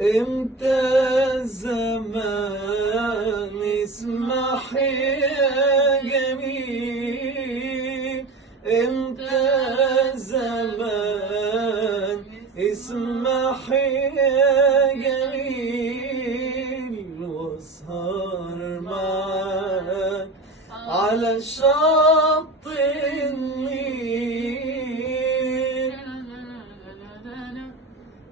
امتى الزمان يسمح يا جميل، امتى الزمان يسمح يا جميل، واسهر معاك على شط النيل.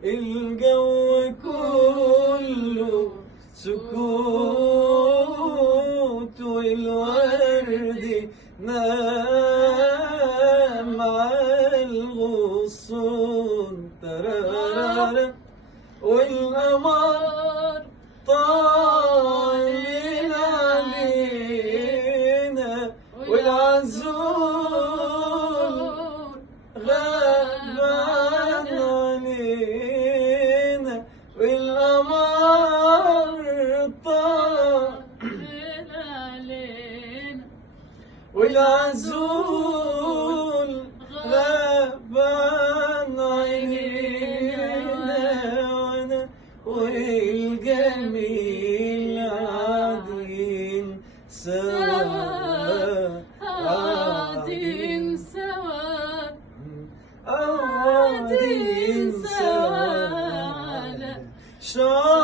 الجو كله سكوت والورد نام على الغصون، ترارارا والقمر طالع علينا، والعزول غاب علينا، والقمر طالع علينا، والعزول غاب عن عينينا، وانا والجميل قاعدين سوا، قاعدين سوا، قاعدين سوا على شط